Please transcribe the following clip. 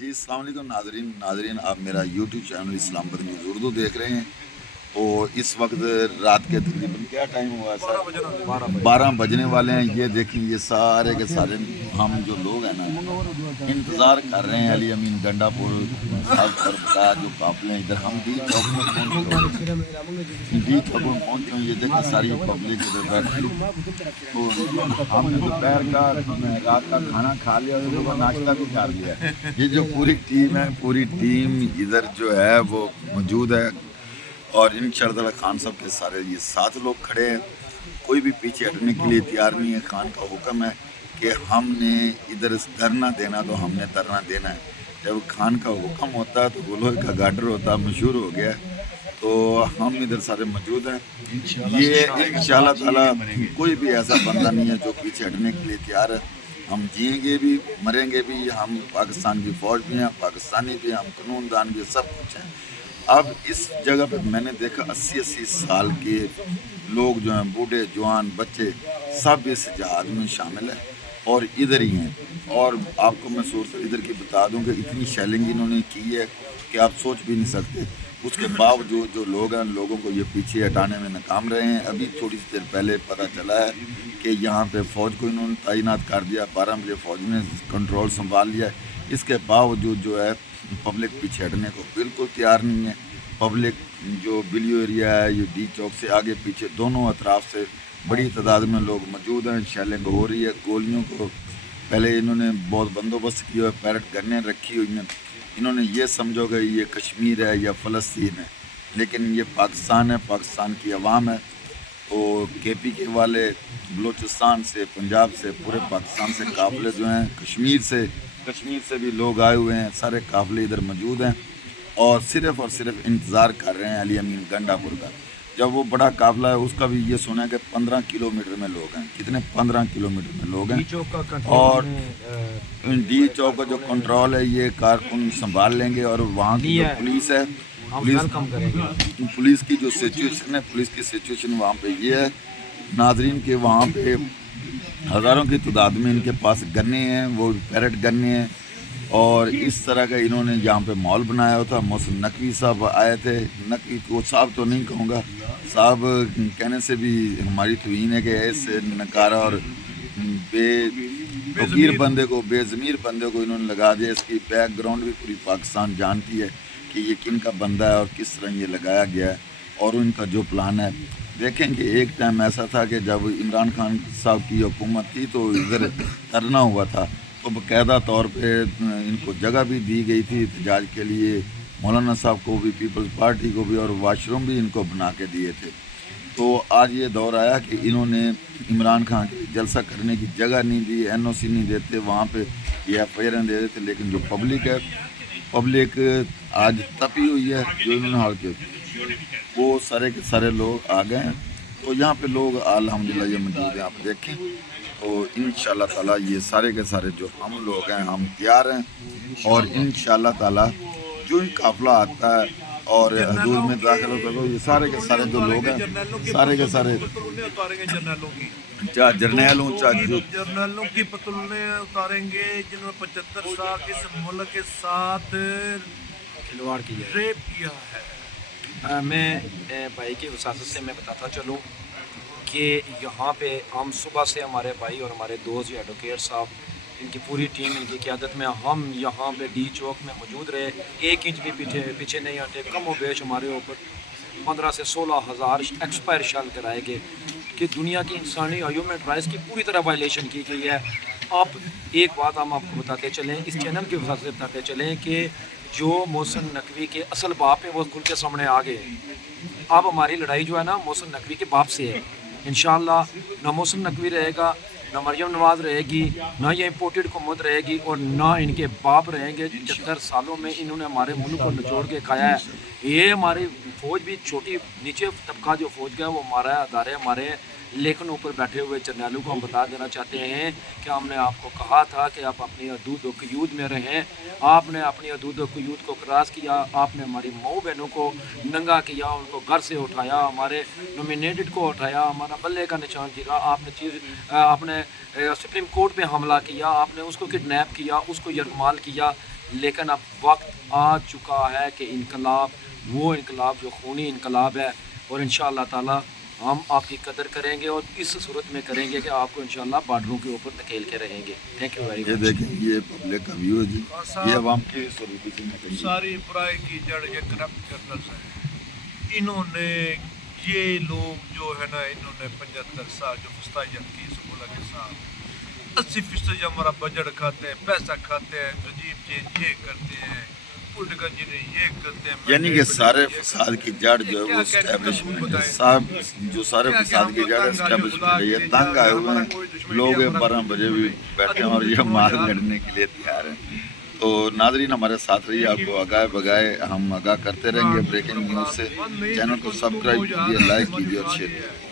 जी अस्सलाम वालेकुम नाजरीन आप मेरा यूट्यूब चैनल इस्लाम पर न्यूज़ उर्दू देख रहे हैं। तो इस वक्त रात के तकरीबन क्या टाइम हुआ है सर? 12 बजने वाले हैं। ये देखें, ये सारे के सारे हम जो लोग हैं ना, इंतज़ार कर रहे हैं अली अमीन गंडापुर साहब का जो काफिले हैं। इधर हम डी चौक में पहुँचे ये देखें सारी पब्लिक इधर बैठी। तो हमने दोपहर का रात का खाना खा लिया, सुबह नाश्ता भी कर लिया। ये जो पूरी टीम है, पूरी टीम इधर जो है वो मौजूद है और इंशाअल्लाह खान साहब के सारे ये 7 लोग खड़े हैं। कोई भी पीछे हटने के लिए तैयार नहीं है। खान का हुक्म है कि हमने इधर धरना देना तो हमने धरना देना है। जब खान का हुक्म होता है तो गुलों का गार्डर होता है, मशहूर हो गया। तो हम इधर सारे मौजूद हैं। ये इंशाअल्लाह ताला कोई भी ऐसा बंदा नहीं है जो पीछे हटने के लिए तैयार है। हम जिएंगे भी मरेंगे भी, हम पाकिस्तान की फ़ौज भी हैं, पाकिस्तानी भी, हम कानूनदान भी, सब कुछ हैं। अब इस जगह पे मैंने देखा 80-80 साल के लोग जो हैं, बूढ़े जवान बच्चे, सब इस जहाज में शामिल हैं और इधर ही हैं। और आपको मैं सोर्स इधर की बता दूं कि इतनी शेलिंग इन्होंने की है कि आप सोच भी नहीं सकते। उसके बावजूद जो लोग हैं, लोगों को ये पीछे हटाने में नाकाम रहे हैं। अभी थोड़ी सी देर पहले पता चला है कि यहाँ पे फ़ौज को इन्होंने तैनात कर दिया। 12 बजे फ़ौज ने कंट्रोल संभाल लिया। इसके बावजूद जो है पब्लिक पीछे हटने को बिल्कुल तैयार नहीं है। पब्लिक जो बिलियो एरिया है, ये डी चौक से आगे पीछे दोनों अतराफ से बड़ी तादाद में लोग मौजूद हैं। शेलिंग हो रही है। गोलियों को पहले इन्होंने बहुत बंदोबस्त किया है, पैरेट गन्नें रखी हुई हैं। इन्होंने ये समझो कि ये कश्मीर है या फ़लस्तीन है, लेकिन ये पाकिस्तान है, पाकिस्तान की आवाम है। तो KPK वाले बलूचिस्तान से, पंजाब से, पूरे पाकिस्तान से काफ़िले जो हैं, कश्मीर से भी लोग आए हुए हैं। सारे काफ़िले इधर मौजूद हैं और सिर्फ़ इंतज़ार कर रहे हैं अली अमीन गंडापुर का। जब वो बड़ा काफ़िला है उसका भी ये सुना है कि 15 किलोमीटर में लोग हैं। कितने? 15 किलोमीटर में लोग हैं। और डी चौक का जो कंट्रोल है ये कारकुन संभाल लेंगे। और वहाँ की जो पुलिस है, पुलिस की जो सिचुएशन है, पुलिस की सिचुएशन वहाँ पे ये है नाजरीन के वहाँ पे हज़ारों की तादाद में इनके पास गन्ने हैं, वो पैरेट गन्ने हैं। और इस तरह का इन्होंने यहाँ पे मॉल बनाया हुआ था। मोहसिन नकवी साहब आए थे। नकवी को साहब तो नहीं कहूँगा, साहब कहने से भी हमारी तौहीन है कि ऐसे नकारा और बेज़मीर बंदे को इन्होंने लगा दिया। इसकी बैकग्राउंड भी पूरी पाकिस्तान जानती है कि ये किन का बंदा है और किस तरह ये लगाया गया है और उनका जो प्लान है। देखें कि एक टाइम ऐसा था कि जब इमरान खान साहब की हुकूमत थी तो इधर धरना हुआ था, तो बाकायदा तौर पे इनको जगह भी दी गई थी एहतजाज के लिए। मौलाना साहब को भी, पीपल्स पार्टी को भी, और वाशरूम भी इनको बना के दिए थे। तो आज ये दौर आया कि इन्होंने इमरान खान के जलसा करने की जगह नहीं दी, NOC नहीं देते, वहाँ पे ये FIR दे देते। लेकिन जो पब्लिक है, पब्लिक आज तपी हुई है। जो इन्होंने हाल के वो सारे के सारे लोग आ गए हैं। तो यहाँ पे लोग अल्हम्दुलिल्लाह ये मौजूद हैं, आप देखें। तो इंशाअल्लाह ताला ये सारे के सारे जो हम लोग हैं, हम तैयार हैं। और इंशाअल्लाह ताला जो ही काफ़िला आता है और हदूद में दाखिल होता है तो ये सारे के सारे जो लोग हैं, सारे के सारे चाहे जर्नैल हूँ, चाहे जर्नलों की पतलूने उतारेंगे जिन्होंने 75 साल इस मुल्क के साथ खिलवाड़ किया है। रेप किया है। मैं भाई की वसासत से मैं बताता चलूँ कि यहाँ पे हम सुबह से हमारे भाई और हमारे दोस्त एडवोकेट साहब, इनकी पूरी टीम, इनकी क़यादत में हम यहाँ पे डी चौक में मौजूद रहे। 1 इंच भी पीछे नहीं हटे। कम व बेश हमारे ऊपर 15 से 16 हज़ार एक्सपायर शेल कराए गए कि दुनिया की इंसानी ह्यूमन राइट्स की पूरी तरह वायलेशन की गई है। अब एक बात हम आपको बताते चलें, इस चैनल की वजह से बताते चलें कि जो मोहसिन नकवी के असल बाप है वो खुल के सामने आ गए। अब हमारी लड़ाई जो है ना मोहसिन नकवी के बाप से है। इंशाअल्लाह ना मोहसिन नकवी रहेगा, ना मरियम नवाज़ रहेगी, ना ये इम्पोर्टेड हुकूमत रहेगी और ना इनके बाप रहेंगे। 75 सालों में इन्होंने हमारे मुल्क को निचोड़ के खाया है। ये हमारी फ़ौज भी छोटी नीचे तबका जो फ़ौज का है वो हमारा अदारे हमारे, लेकिन ऊपर बैठे हुए जर्नैलों को हम बता देना चाहते हैं कि हमने आपको कहा था कि आप अपनी हदूद व क़यूद में रहें। आपने अपनी हदूद व क़यूद को क्रॉस किया। आपने हमारी माऊ बहनों को नंगा किया, उनको घर से उठाया, हमारे नॉमिनेटेड को उठाया, हमारा बल्ले का निशान गिरा। आपने सुप्रीम कोर्ट पे हमला किया, आपने उसको किडनैप किया, उसको यरगमाल किया। لیکن اب وقت آ چکا ہے کہ انقلاب، وہ انقلاب جو خونی انقلاب ہے، اور انشاءاللہ تعالی ہم آپ کی قدر کریں گے اور اس صورت میں کریں گے کہ آپ کو انشاءاللہ بارڈروں کے اوپر دھکیل کے رہیں گے. تھینک یو ویری یہ مچ. دیکھیں یہ پبلک کا ویو ہے جی، یہ عوام کی سروس میں ساری برائی کی جڑ یہ کرپٹ جرنلز ہے. انہوں نے یہ لوگ جو ہے نا، انہوں نے 75 سال جو مستعجل کی اس ملک کے ساتھ 80% ہمارا بجٹ کھاتے ہیں، پیسہ کھاتے ہیں، رجیم چینج یہ کرتے ہیں، پولیٹیکل انجینئرنگ یہ کرتے ہیں. یعنی کہ سارے فساد کی جڑ جو ہے وہ اسٹیبلشمنٹ ہے. صاحب جو سارے فساد کی جڑ اسٹیبلشمنٹ ہے. یہ تنگ آئے ہوئے ہیں لوگ، 12 بجے بھی بیٹھے ہیں اور یہ مار لڑنے کے لیے تیار ہیں. تو ناظرین ہمارے ساتھ رہیے، آپ کو آگاہ بگائے ہم آگاہ کرتے رہیں گے بریکنگ نیوز سے. چینل کو سبسکرائب کیجیے، لائک کیجیے اور شیئر کیجیے.